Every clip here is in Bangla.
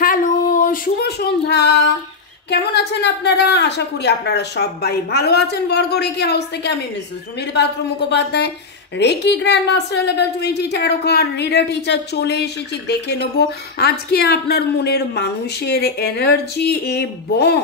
হ্যালো, শুভ সন্ধ্যা। কেমন আছেন আপনারা? আশা করি আপনারা সবাই ভালো আছেন। বর্গ রেকি হাউস থেকে আমি Mrs Sunil Patra Mukhopadhyay, reiki grand master level 20 tarot card reader teacher চলে এসেছি। দেখে নেব আজকে আপনার মনের মানুষের এনার্জি এবং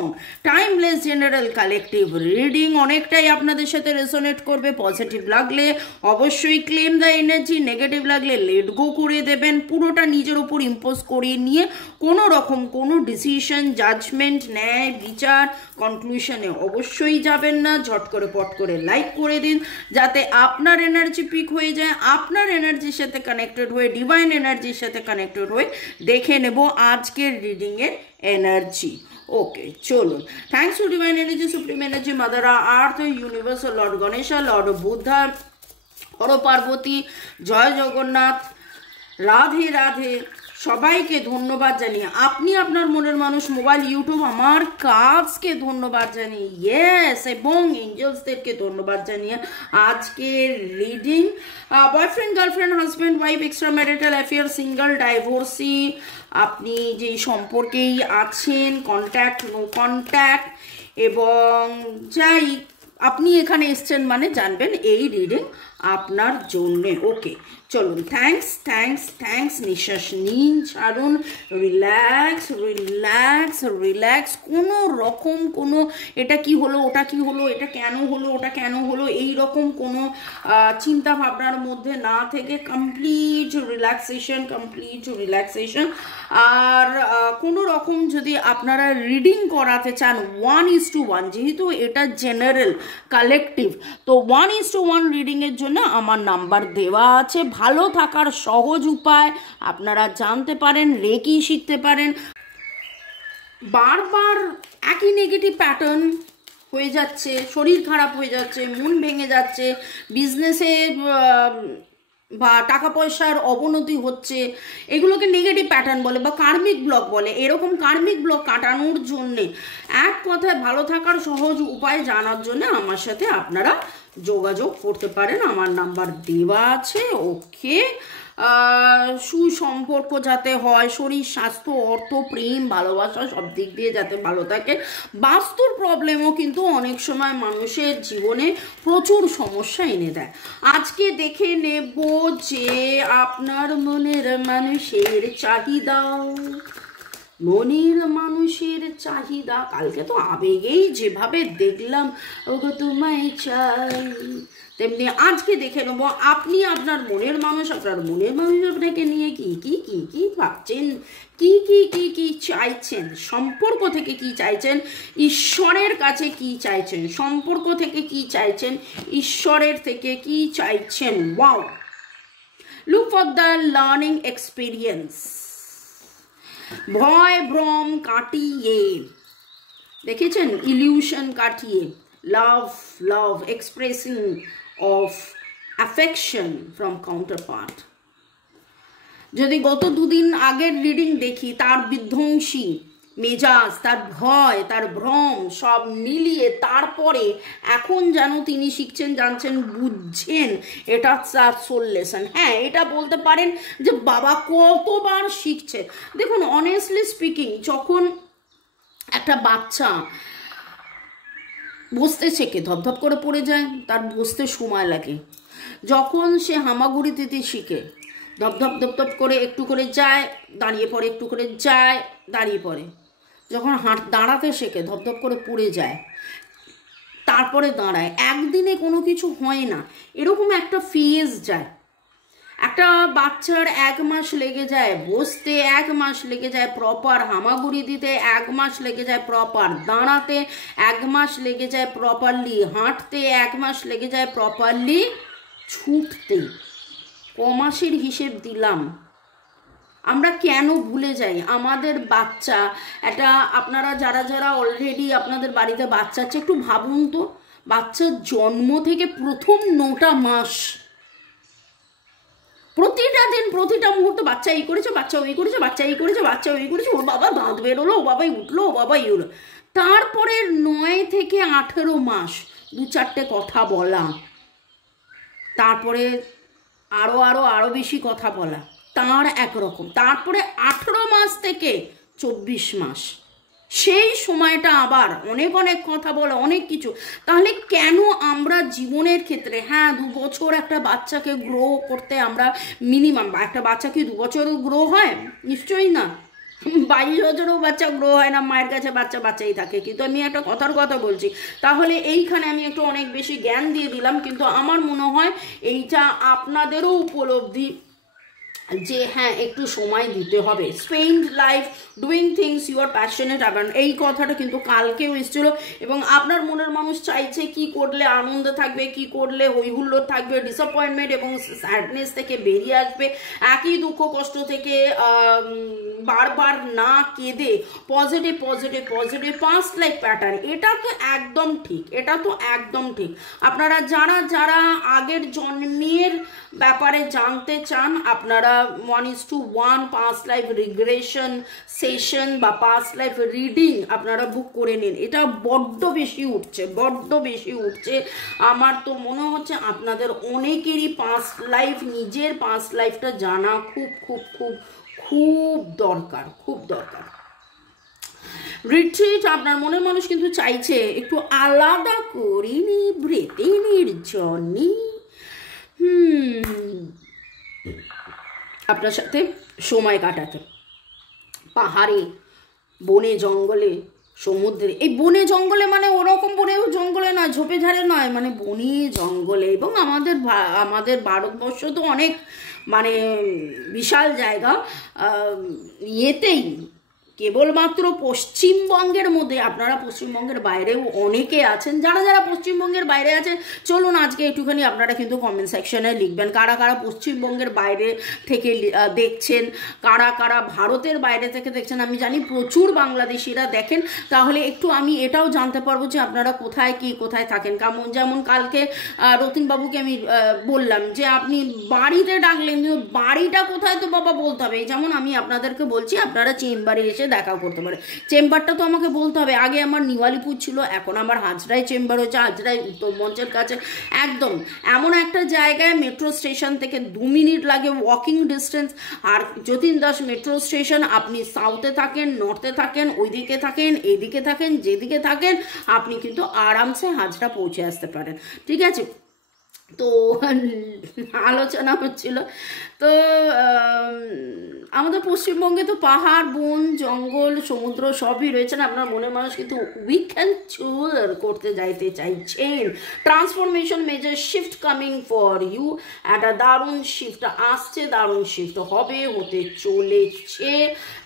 টাইমলেস জেনারেল কালেকটিভ রিডিং অনেকটাই আপনাদের সাথে রেজোনেট করবে। পজিটিভ লাগলে অবশ্যই ক্লেম দ্য এনার্জি, নেগেটিভ লাগলে লেট গো করে দেবেন। পুরোটা নিজের উপর ইম্পোজ করিয়ে নিয়ে কোনো রকম কোনো ডিসিশন, জাজমেন্ট, ন্যায় বিচার, কনক্লুশনে অবশ্যই যাবেন না। ঝট করে পট করে লাইক করে দিন যাতে আপনার এনার্জি পিক হয়ে যায়। আপনার এনার্জির সাথে কানেক্টেড হয়ে, ডিভাইন এনার্জির সাথে কানেক্টেড হয়ে দেখে নেব আজকের রিডিংয়ের এনার্জি। ওকে, চলুন। Thanks to divine energy, supreme energy, mother earth, universe, Lord Ganesha, Lord Buddha, Har Parvati, জয় জগন্নাথ, রাধে রাধে। সবাইকে ধন্যবাদ জানিয়ে আপনি আপনার মনের মানুষ মোবাইল ইউটিউব আমার কাজকে ধন্যবাদ জানিয়ে ইয়েস এবং এঞ্জেলসদেরকে ধন্যবাদ জানিয়ে আজকের reading boyfriend, girlfriend, husband, wife, extra marital affair, single, divorcee, আপনি যেই সম্পর্কেই আছেন, কন্ট্যাক্ট, নো কন্ট্যাক্ট, এবং যাই আপনি এখানে এসছেন মানে জানবেন এই রিডিং আপনার জন্যে। ওকে, চলুন। Thanks thanks thanks. নিঃশ্বাস নিন, ছাড়ুন, রিল্যাক্স রিল্যাক্স রিল্যাক্স। কোনো রকম কোনো এটা কি হলো, ওটা কি হলো, এটা কেন হলো, ওটা কেন হলো, এই রকম কোনো চিন্তা ভাবনার মধ্যে না থেকে কমপ্লিট রিল্যাক্সেশন, কমপ্লিট রিল্যাক্সেশন। আর কোনো রকম যদি আপনারা রিডিং করাতে চান 1:1, যেহেতু এটা জেনারেল কালেকটিভ, তো 1:1 রিডিংয়ের জন্য আমার নাম্বার দেওয়া আছে। ভালো থাকার সহজ উপায় আপনারা জানতে পারেন, রেকি শিখতে পারেন। বারবার একই নেগেটিভ প্যাটার্ন হয়ে যাচ্ছে, শরীর খারাপ হয়ে যাচ্ছে, মন ভেঙে যাচ্ছে, বিজনেসে বা টাকা পয়সার অবনতি হচ্ছে, এগুলোকে নেগেটিভ প্যাটার্ন বলে বা কার্মিক ব্লক বলে। এরকম কার্মিক ব্লক কাটানোর জন্যে, এক কথায় ভালো থাকার সহজ উপায় জানার জন্য আমার সাথে আপনারা যোগাযোগ করতে পারেন। আমার নাম্বার দেওয়া আছে। ওকে, সুসম্পর্ক যাতে হয়, শরীর, স্বাস্থ্য, অর্থ, প্রেম, ভালোবাসা সব দিক দিয়ে যাতে ভালো থাকে। বাস্তুর প্রবলেমও কিন্তু অনেক সময় মানুষের জীবনে প্রচুর সমস্যা এনে দেয়। আজকে দেখে নেব যে আপনার মনের মানুষের চাহিদা, মনের মানুষের চাহিদা। কালকে তো আবেগেই যেভাবে দেখলাম ওগো তোমায় চাই, তেমনি আজকে দেখে নেব আপনি আপনার মনের মানুষ, আপনার মনের মানুষ আপনাকে নিয়ে কি কি কি কি ভাবছেন, কি কি কি কি চাইছেন, সম্পর্ক থেকে কি চাইছেন, ঈশ্বরের কাছে কি চাইছেন, সম্পর্ক থেকে কি চাইছেন, ঈশ্বরের থেকে কি চাইছেন। Wow, look for the learning experience. ভয় ভ্রম কাটিয়ে, দেখেছেন, ইলিউশন কাটিয়ে, love love expressing of affection from counterpart. যদি গত দুদিন আগের রিডিং দেখি, তার বিধ্বংসী মেজাজ, তার ভয়, তার ভ্রম সব মিলিয়ে তারপরে এখন যেন তিনি শিখছেন, জানছেন, বুঝছেন, এটা তার সোল লেসন। হ্যাঁ, এটা বলতে পারেন যে বাবা কতবার শিখছে। দেখুন, অনেস্টলি স্পিকিং, যখন একটা বাচ্চা বসতে শেখে ধপধপ করে পড়ে যায়, তার বসতে সময় লাগে। যখন সে হামাগুড়ি দিতে শিখে, ধপধপ ধপধপ করে একটু করে যায়, দাঁড়িয়ে পড়ে, একটু করে যায়, দাঁড়িয়ে পড়ে। যখন দাঁড়াতে শেখে, ধপধপ করে পড়ে যায়, তারপরে দাঁড়ায়। একদিনে কোনো কিছু হয় না, এরকম একটা ফেজ যায়। একটা বাচ্চার 1 মাস লেগে যায় বসতে, 1 মাস লেগে যায় প্রপার হামাগুড়ি দিতে, 1 মাস লেগে যায় প্রপার দাঁড়াতে, 1 মাস লেগে যায় প্রপারলি হাঁটতে, 1 মাস লেগে যায় প্রপারলি ছুটতে। কমাসের হিসেব দিলাম। আমরা কেন ভুলে যাই আমাদের বাচ্চা? এটা আপনারা যারা যারা অলরেডি আপনাদের বাড়িতে বাচ্চা আছে একটু ভাবুন তো, বাচ্চার জন্ম থেকে প্রথম 9টা মাস, প্রতিটা দিন, প্রতিটা মুহূর্ত বাচ্চা এই করেছে, বাচ্চা ওই করেছে, বাচ্চা এই করেছে, বাচ্চা ওই করেছে, ওর বাবা দাঁত বেরোলো, ও বাবাই উঠলো, ও বাবাই উঠলো। তারপরে 9 থেকে 18 মাস 2-4টে কথা বলা, তারপরে আরো বেশি কথা বলা, তার একরকম। তারপরে 18 মাস থেকে 24 মাস, সেই সময়টা আবার অনেক অনেক কথা বলে, অনেক কিছু। তাহলে কেন আমরা জীবনের ক্ষেত্রে, হ্যাঁ 2 বছর একটা বাচ্চাকে গ্রো করতে আমরা মিনিমাম, একটা বাচ্চা কি 2 বছরও গ্রো হয়? নিশ্চয়ই না। 22 বছরও বাচ্চা গ্রো হয় না, মায়ের কাছে বাচ্চা বাচ্চাই থাকে। কিন্তু আমি একটা কথার কথা বলছি, তাহলে এইখানে আমি একটু অনেক বেশি জ্ঞান দিয়ে দিলাম, কিন্তু আমার মনে হয় এইটা আপনাদেরও উপলব্ধি যে হ্যাঁ একটু সময় দিতে হবে। Spend life doing things you are passionate about, এই কথাটা কিন্তু কালকেও এসেছিল। এবং আপনার মনের মানুষ চাইছে কি করলে আনন্দ থাকবে, কি করলে হৈহুল্লোড় থাকবে, ডিসঅ্যাপয়েন্টমেন্ট এবং স্যাডনেস থেকে বেরিয়ে আসবে, একই দুঃখ কষ্ট থেকে বারবার না কেঁদে positive positive positive past life pattern. এটা তো একদম ঠিক, এটা তো একদম ঠিক। আপনারা যারা যারা আগের জন্মের ব্যাপারে জানতে চান, আপনারা 1:1 পাস্ট লাইফ রিগ্রেশন সেশন বা পাস্ট লাইফ রিডিং আপনারা বুক করে নিন। এটা বড্ড বেশি উঠছে, বড্ড বেশি উঠছে। আমার তো মনে হচ্ছে আপনাদের অনেকেরই পাস্ট লাইফ, নিজের পাস্ট লাইফটা জানা খুব খুব খুব খুব দরকার, খুব দরকার। রিট্রিট, আপনার মনের মানুষ কিন্তু চাইছে একটু আলাদা করি নিভৃতে নির্জনী, আপনার সাথে সময় কাটাতে, পাহাড়ে, বনে জঙ্গলে, সমুদ্রে। এই বনে জঙ্গলে মানে ওরকম বনে জঙ্গলে নয়, ঝোপে ঝাড়ে নয়, মানে বনে জঙ্গলে। এবং আমাদের ভারতবর্ষ তো অনেক মানে বিশাল জায়গা, ইয়েতেই কেবলমাত্র পশ্চিমবঙ্গের মধ্যে, আপনারা পশ্চিমবঙ্গের বাইরেও অনেকে আছেন। যারা যারা পশ্চিমবঙ্গের বাইরে আছেন চলুন আজকে একটুখানি আপনারা কিন্তু কমেন্ট সেকশনে লিখবেন কারা কারা পশ্চিমবঙ্গের বাইরে থেকে দেখছেন, কারা কারা ভারতের বাইরে থেকে দেখছেন। আমি জানি প্রচুর বাংলাদেশিরা দেখেন, তাহলে একটু আমি এটাও জানতে পারবো যে আপনারা কোথায় কি কোথায় থাকেন। যেমন কালকে রতিনবাবুকে আমি বললাম যে আপনি বাড়িতে ডাকলেন, বাড়িটা কোথায় তো বাবা বলতে হবে। যেমন আমি আপনাদেরকে বলছি আপনারা চেম্বারে এসে দেখা করতে পারে, চেম্বারটা তো আমাকে বলতে হবে। আগে আমার নিওয়ালিপুর ছিল, এখন আমার হাজরায় চেম্বার হচ্ছে, হাজরায় উত্তর মঞ্চের কাছে, একদম এমন একটা জায়গায় মেট্রো স্টেশন থেকে 2 মিনিট লাগে ওয়াকিং ডিস্টেন্স। আর যতীন দাস মেট্রো স্টেশন, আপনি সাউথে থাকেন, নর্থে থাকেন, ওইদিকে থাকেন, এইদিকে থাকেন, যেদিকে থাকেন, আপনি কিন্তু আরামসে হাজরা পৌঁছে আসতে পারেন। ঠিক আছে, তো আলোচনা হচ্ছিল। তো আমাদের পশ্চিমবঙ্গে তো পাহাড়, বন, জঙ্গল, সমুদ্র সবই রয়েছেন। আপনার মনের মানুষ কিন্তু উইকেন্ড ট্যুর করতে যাইতে চাইছেন। Transformation major shift coming for you, একটা দারুণ শিফট আসছে, দারুণ শিফট হবে, হতে চলেছে।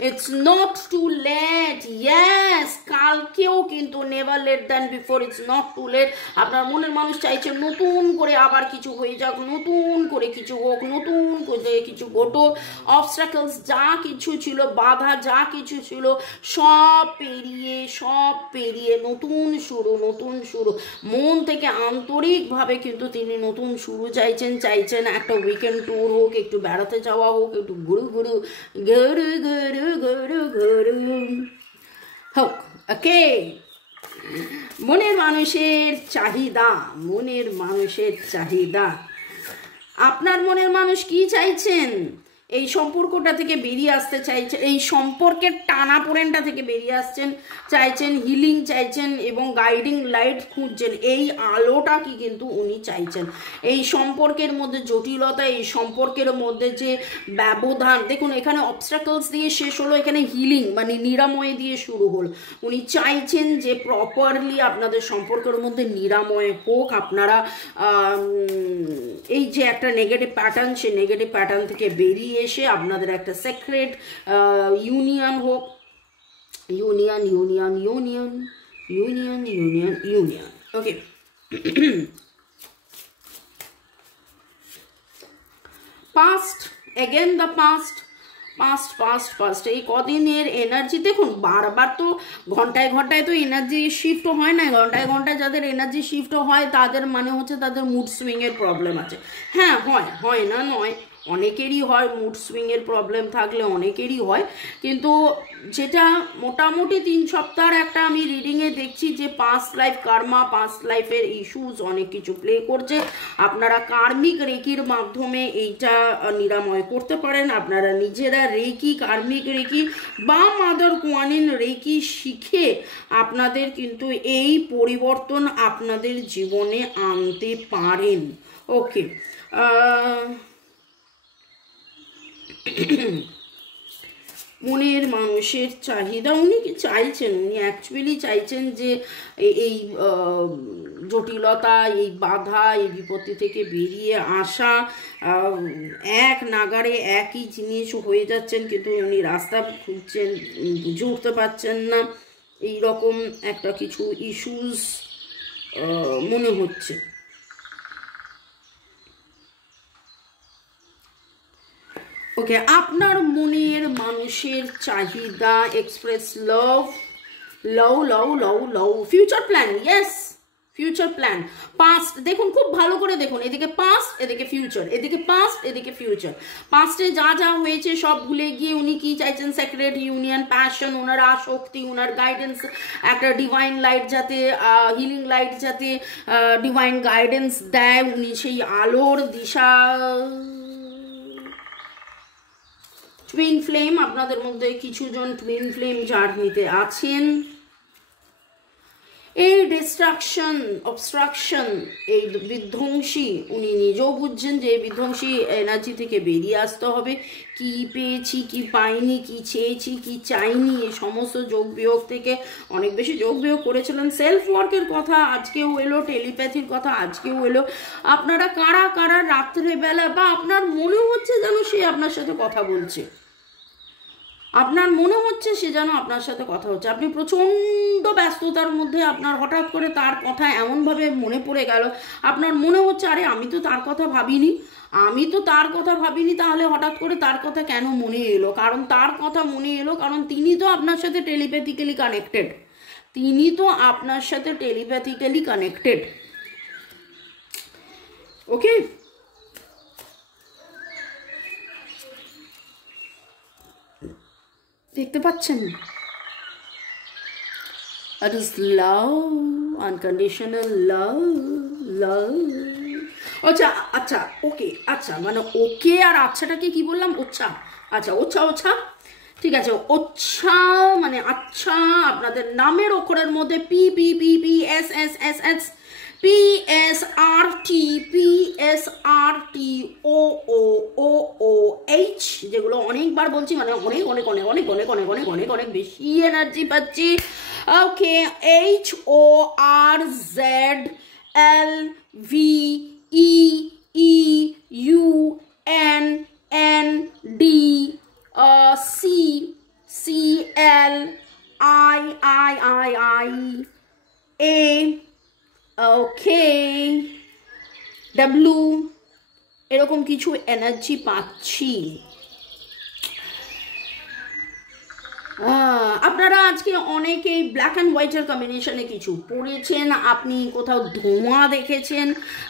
It's not too late, yes, কালকেও কিন্তু never late than before, it's not too late. আপনার মনের মানুষ চাইছে নতুন করে আবার কিছু হয়ে যাক, নতুন করে কিছু হোক, নতুন করে কিছু ঘটুক। অবস্ট্রাকলস যা কিছু ছিল, বাধা যা কিছু ছিল, সব পেরিয়ে নতুন শুরু। মন থেকে আন্তরিকভাবে কিন্তু তিনি নতুন শুরু চাইছেন। একটা উইকেন্ড ট্যুর হোক, একটু বেড়াতে যাওয়া হোক, একটু ঘুরু হোক। ওকে, মনের মানুষের চাহিদা, আপনার মনের মানুষ কি চাইছেন? এই সম্পর্কটা থেকে বেরিয়ে আসতে চাইছেন, এই সম্পর্কের টানাপোড়েনটা থেকে বেরিয়ে চাইছেন, হিলিং চাইছেন এবং গাইডিং লাইট খুঁজছেন। এই আলোটা কি কিন্তু উনি চাইছেন। এই সম্পর্কের মধ্যে জটিলতা, এই সম্পর্কের মধ্যে যে ব্যবধান, দেখুন এখানে অবস্ট্রাকলস দিয়ে শেষ হলো, এখানে হিলিং মানে নিরাময় দিয়ে শুরু হলো। উনি চাইছেন যে প্রপারলি আপনাদের সম্পর্কের মধ্যে নিরাময় হোক, আপনারা এই যে একটা নেগেটিভ প্যাটার্ন, সেই নেগেটিভ প্যাটার্ন থেকে বেরিয়ে এসে আপনাদের একটা সেক্রেট ইউনিয়ন হোক। Union okay. Past, again the past, এই কদিনের এনার্জি দেখুন, বারবার তো ঘন্টায় তো এনার্জি শিফট হয় না। ঘন্টায় যাদের এনার্জি শিফট হয় তাদের মানে হচ্ছে তাদের মুড সুইংয়ের প্রবলেম আছে। হ্যাঁ হয় না নয়, অনেকেরই হয়, মুড সুইংয়ের প্রবলেম থাকলে অনেকেরই হয়, কিন্তু যেটা মোটামুটি 3 সপ্তাহের একটা আমি রিডিংয়ে দেখছি যে পাস্ট লাইফ কার্মা, পাস্ট লাইফের ইস্যুস অনেক কিছু প্লে করছে। আপনারা কার্মিক রেকির মাধ্যমে এইটা নিরাময় করতে পারেন। আপনারা নিজেরা রেকি, কার্মিক রেকি বা মাদার কোয়ানিন রেকি শিখে আপনাদের কিন্তু এই পরিবর্তন আপনাদের জীবনে আনতে পারেন। ওকে, মনের মানুষের চাহিদা, উনি কি চাইছেন? উনি অ্যাকচুয়ালি চাইছেন যে এই জটিলতা, এই বাধা, এই বিপত্তি থেকে বেরিয়ে আসা। এক নাগারে একই জিনিস হয়ে যাচ্ছেন, কিন্তু উনি রাস্তা খুঁজছেন, বুঝে উঠতে পারছেন না। এই রকম একটা কিছু ইস্যুস মনে হচ্ছে। ওকে, আপনার মনের মানুষের চাহিদা, express love, love love love love, future plan, yes future plan. Past দেখুন, খুব ভালো করে দেখুন, এদিকে পাস্ট, এদিকে ফিউচার, এদিকে পাস্ট, এদিকে ফিউচার। পাস্টে যা যা হয়েছে সব ভুলে গিয়ে উনি কি চাইছেন? সেক্রেট ইউনিয়ন, প্যাশন, ওনার আসক্তি, ওনার গাইডেন্স, একটা ডিভাইন লাইট যাতে, হিলিং লাইট যাতে ডিভাইন গাইডেন্স দেয়, উনি সেই আলোর দিশা। টুইন ফ্লেম, আপনাদের মধ্যে কিছুজন টুইন ফ্লেম জার্নিতে আছেন। এই ডিস্ট্রাকশন, অবস্ট্রাকশন, এই বিধ্বংসী, উনি নিজেও বুঝছেন যে এই বিধ্বংসী এনার্জি থেকে বেরিয়ে আসতে হবে। কি পেয়েছি, কি পাইনি, কি চেয়েছি, কি চাইনি, এই সমস্ত যোগ বিয়োগ থেকে অনেক বেশি যোগ বিয়োগ করেছিলেন। সেলফ ওয়ার্কের কথা আজকেও এলো, টেলিপ্যাথির কথা আজকেও এলো। আপনারা কারা কারা রাত্রেবেলা বা আপনার মনে হচ্ছে যেন সে আপনার সাথে কথা বলছে, আপনার মনে হচ্ছে সে যেন আপনার সাথে কথা হচ্ছে, আপনি প্রচণ্ড ব্যস্ততার মধ্যে আপনার হঠাৎ করে তার কথা এমনভাবে মনে পড়ে গেল, আপনার মনে হচ্ছে আরে আমি তো তার কথা ভাবিনি, আমি তো তার কথা ভাবিনি, তাহলে হঠাৎ করে তার কথা কেন মনে এলো? কারণ তার কথা মনে এলো কারণ তিনি তো আপনার সাথে টেলিপ্যাথিক্যালি কানেক্টেড, তিনি তো আপনার সাথে টেলিপ্যাথিক্যালি কানেক্টেড। ওকে, দেখতে পাচ্ছেন? It is love, unconditional love, love. আচ্ছা আচ্ছা, ওকে, আচ্ছা মানে ওকে আর আচ্ছাটাকে কি বললাম? ওচ্ছা, আচ্ছা ওচ্ছা, ওচ্ছা ঠিক আছে। ওচ্ছা মানে আচ্ছা, আপনাদের নামের অক্ষরের মধ্যে P P P P S S S S P S R T, P S R T, O O O O H, যেগুলো অনেকবার বলছি, মানে অনেক অনেক অনেক অনেক অনেক অনেক অনেক অনেক অনেক বেশি এনার্জি পাচ্ছি। Okay, H O R Z L V E E U N N D C C L I I I I A, okay W, এরকম কিছু এনার্জি পাচ্ছি। আপনারা আজকে অনেকেই ব্ল্যাক অ্যান্ড হোয়াইটের কম্বিনেশনে কিছু পড়েছেন, আপনি কোথাও ধোঁয়া দেখেছেন,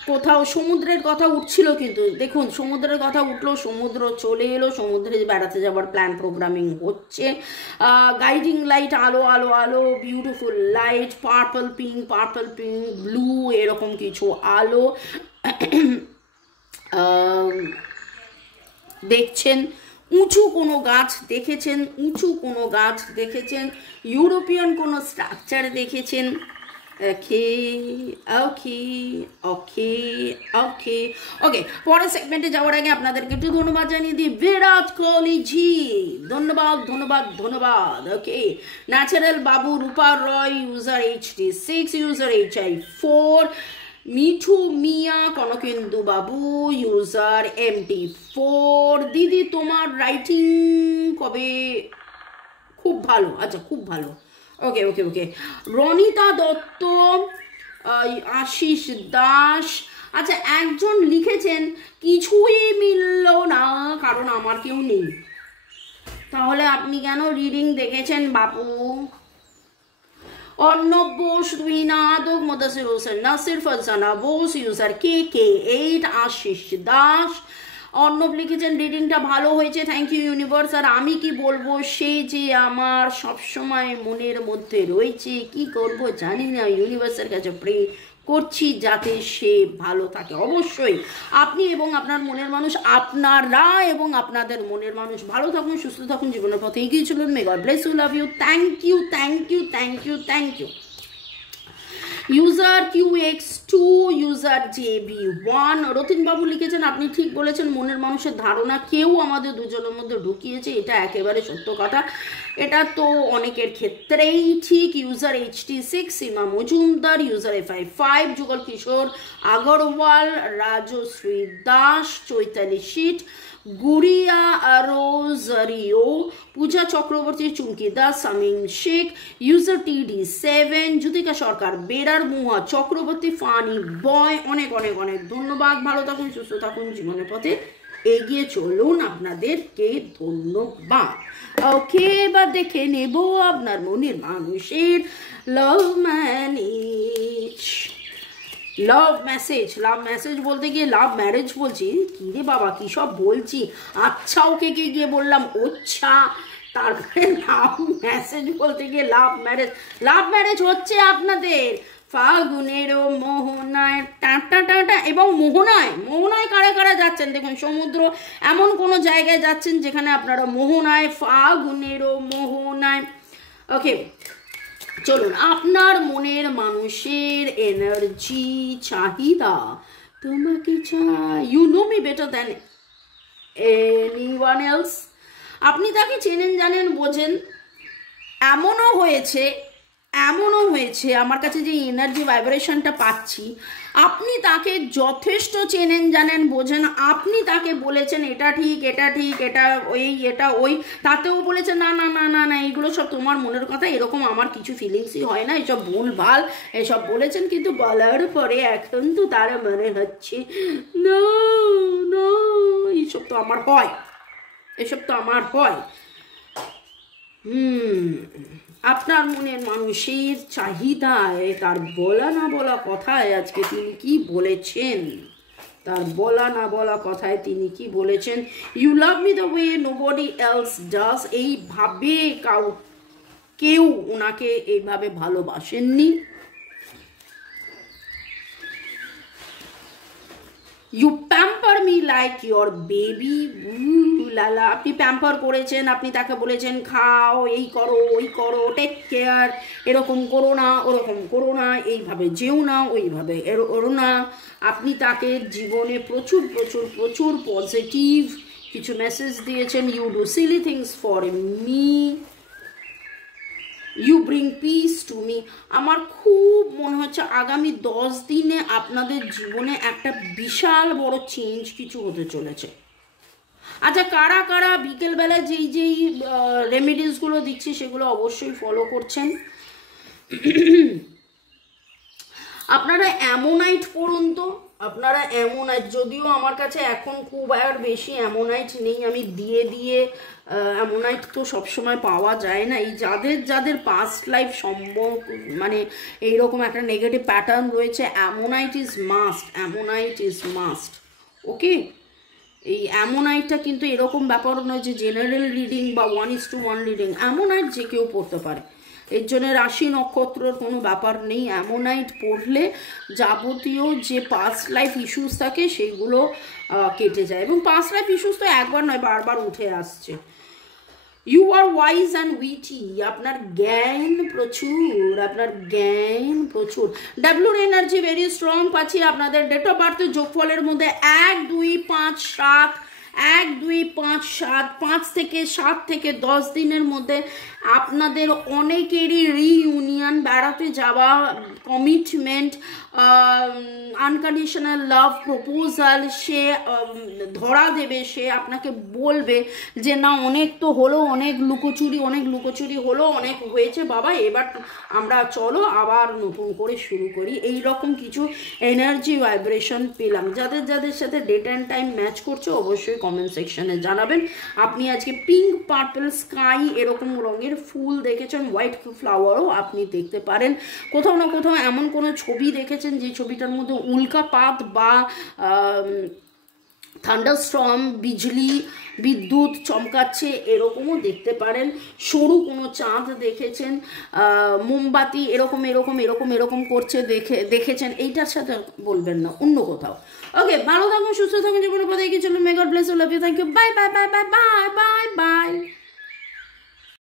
কোথাও সমুদ্রের কথা উঠছিল, কিন্তু দেখুন সমুদ্রের কথা উঠলো, সমুদ্র চলে এলো, সমুদ্রে বেড়াতে যাওয়ার প্ল্যান প্রোগ্রামিং হচ্ছে। গাইডিং লাইট, আলো আলো আলো, beautiful light, purple pink blue, এরকম কিছু আলো দেখছেন। উঁচু কোনো গাছ দেখেছেন, উঁচু কোনো গাছ দেখেছেন, ইউরোপিয়ান কোনো স্ট্রাকচার দেখেছেন। ওকে ওকে ওকে ওকে ওকে, পরের সেগমেন্টে যাওয়ার আগে আপনাদেরকে একটু ধন্যবাদ জানিয়ে দিই। বিরাট কোহলি জি, ধন্যবাদ ধন্যবাদ ধন্যবাদ। ওকে, ন্যাচারাল বাবু, Rupa Roy, user HD6, user HI4, Mithu Mia, Kanakendu বাবু, ইউজার MT4। দিদি তোমার রাইটিং কবে? খুব ভালো, আচ্ছা খুব ভালো। ওকে ওকে ওকে, রনিতা দত্ত, আশিস দাস। আচ্ছা, একজন লিখেছেন কিছুই মিলল না কারণ আমার কেউ নেই। তাহলে আপনি কেন রিডিং দেখেছেন বাপু? অর্ণব বোস, রুইনা আদক, মোদাসির হোসেন, নাসির, ফারজানা বোস, ইউজার KK8, আশিস দাস, অর্ণব লিখেছেন রিডিংটা ভালো হয়েছে, থ্যাংক ইউ ইউনিভার্স। আর আমি কি বলবো, সে যে আমার সবসময় মনের মধ্যে রয়েছে, কি করব জানি না, ইউনিভার্সের কাছে প্রে করছি যাতে সে ভালো থাকে। অবশ্যই আপনি এবং আপনার মনের মানুষ, আপনারা এবং আপনাদের মনের মানুষ ভালো থাকুন, সুস্থ থাকুন, জীবনের পথে এগিয়ে চলুন। May God bless you, love you, thank you, thank you, thank you, thank you. User QX2, user JB1, রতিনবাবু লিখেছেন আপনি ঠিক বলেছেন, মনের মানুষের ধারণা কেউ আমাদের দুজনের মধ্যে ঢুকিয়েছে, এটা একেবারে সত্য কথা, এটা তো অনেকের ক্ষেত্রেই ঠিক। ইউজার HT6, সীমা মজুমদার, ইউজার FI5, যুগল কিশোর আগরওয়াল, রাজশ্রী দাস, চৈতালি শীট, গুড়িয়া রোজারিও, পূজা চক্রবর্তী, চুমকি দাস, সামিন শেখ, ইউজার TD7, জ্যোতিকা সরকার, বেরার, মুহা চক্রবর্তী, ফানি বয়, অনেক অনেক অনেক ধন্যবাদ। ভালো থাকুন, সুস্থ থাকুন, জীবনের পথে এগিয়ে চলুন, আপনাদেরকে ধন্যবাদ। ওকে, এবার দেখে নেব আপনার মনের মানুষের লাভ ম্যানেজ, লাভ মেসেজ বলতে গিয়ে লাভ ম্যারেজ বলছি, কি রে বাবা কি সব বলছি। আচ্ছা ওকে গিয়ে বললাম আচ্ছা, তারপরে লাভ মেসেজ বলতে গিয়ে লাভ ম্যারেজ হচ্ছে আপনাদের ফাগুনেরও মোহনায় টাটা টাটা। এবং মোহনায় কারা কারা যাচ্ছেন দেখুন, সমুদ্র এমন কোনো জায়গায় যাচ্ছেন যেখানে আপনারা মোহনায়, ফাগুনেরও মোহনায়। ওকে, চলুন, আপনার মনের মানুষের এনার্জি চাহিদা তোমাকে চাই, you know me better than anyone else. আপনি তাকে চেনেন, জানেন, বোঝেন। এমনও হয়েছে আমার কাছে যে এনার্জি ভাইব্রেশনটা পাচ্ছি, আপনি তাকে যথেষ্ট চেনেন, জানেন, বোঝেন। আপনি তাকে বলেছেন এটা ঠিক, এটা ঠিক, এটা ওই, এটা ওই, তাতেও বলেছেন না না না না না এইগুলো সব তোমার মনের কথা, এরকম আমার কিছু ফিলিংসই হয় না, এসব ভুলভাল এসব বলেছেন। কিন্তু বলার পরে এখন তো তারা মনে হচ্ছে না না, এইসব তো আমার হয়, এসব তো আমার হয়। আপনার মনের মানুষের চাহিদায়, তার বলা না বলা কথায় আজকে তিনি কি বলেছেন, তার বলা না বলা কথায় তিনি কি বলেছেন, you love me the way nobody else does. এইভাবে কেউ ওনাকে এইভাবে ভালোবাসেননি। You pamper me like your baby, Lala. আপনি প্যাম্পার করেছেন, আপনি তাকে বলেছেন খাও, এই করো, ওই করো, টেক কেয়ার, এরকম করো না, ওরকম করো না, এইভাবে যেও না, ওইভাবে এরো না। আপনি তাকে জীবনে প্রচুর প্রচুর প্রচুর পজিটিভ কিছু মেসেজ দিয়েছেন। You do silly things for me, you bring peace to me. আমার খুব মনে হচ্ছে আগামী 10 দিনে আপনাদের জীবনে একটা বিশাল বড় চেঞ্জ কিছু হতে চলেছে। আচ্ছা, কারা কারা বিকেলবেলা যেই রেমেডিসগুলো দিচ্ছি সেগুলো অবশ্যই ফলো করছেন। আপনারা অ্যামোনাইট পড়ুন তো, আপনারা অ্যামোনাইট, যদিও আমার কাছে এখন খুব আর বেশি অ্যামোনাইট নেই, আমি দিয়ে অ্যামোনাইট তো সবসময় পাওয়া যায় না। এই যাদের পাস্ট লাইফ সম্ভব, মানে এইরকম একটা নেগেটিভ প্যাটার্ন রয়েছে, অ্যামোনাইট ইজ মাস্ট। ওকে, এই অ্যামোনাইটটা কিন্তু এরকম ব্যাপার নয় যে জেনারেল রিডিং বা 1:1 রিডিং, অ্যামোনাইট যে কেউ পড়তে পারে, এর জন্য রাশি নক্ষত্রের কোনো ব্যাপার নেই। অ্যামোনাইট পড়লে যাবতীয় যে পাস্ট লাইফ ইস্যুস থাকে সেইগুলো কেটে যায়, এবং পাস্ট লাইফ ইস্যুস তো একবার নয়, বারবার উঠে আসছে। You are wise and witty, আপনার জ্ঞান প্রচুর। ডাব্লুর এনার্জি ভেরি স্ট্রং পাচ্ছি। আপনাদের ডেট অফ বার্থের যোগফলের মধ্যে 1, 2, 5, 7, 1, 2, 5, 7, 5 থেকে 7 থেকে 10 দিনের মধ্যে আপনাদের অনেকেরই রিইউনিয়ন, বেড়াতে যাওয়া, কমিটমেন্ট, আনকন্ডিশনাল লাভ প্রপোজাল, সে ধরা দেবে, সে আপনাকে বলবে যে না অনেক তো হলো, অনেক লুকোচুরি হলো, অনেক হয়েছে বাবা, এবার আমরা চলো আবার নতুন করে শুরু করি। এই রকম কিছু এনার্জি ভাইব্রেশন পেলাম। যাদের সাথে ডেট অ্যান্ড টাইম ম্যাচ করছে অবশ্যই কমেন্ট সেকশনে জানাবেন। আপনি আজকে পিঙ্ক, পার্পল, স্কাই এরকম রঙের ফুল দেখেছেন, হোয়াইট ফ্লাওয়ারও আপনি দেখতে পারেন। কোথাও না কোথাও এমন কোনো ছবি দেখেছেন যে ছবিটার মধ্যে উল্কাপাত বা থান্ডারস্টর্ম, বিজলি, বিদ্যুৎ চমকাচ্ছে এরকমও দেখতে পারেন। সরু কোনো চাঁদ দেখেছেন, মোমবাতি এরকম এরকম এরকম এরকম করছে দেখেছেন, এইটার সাথে বলবেন না, অন্য কোথাও। ওকে, ভালো থাকুন, সুস্থ থাকুন, জীবনের পথে এগিয়ে চলুন। May God bless you, love you, thank you, bye bye bye bye bye bye by.